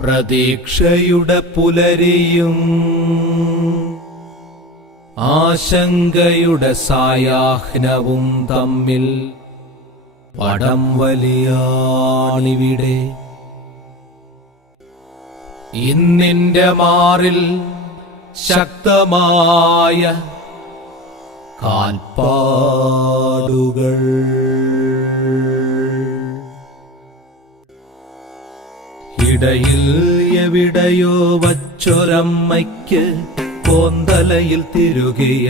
പ്രതീക്ഷയുടെ പുലരിയും ആശങ്കയുടെ സായാഹ്നവും തമ്മിൽ പടം വലിയാണിവിടെ. ഇന്നിന്റെ മാറിൽ ശക്തമായ കാൽപ്പാടുകൾ ഇടയിൽ എവിടെയോ വച്ചൊരമ്മയ്ക്ക് കോന്തലയിൽ തിരുകിയ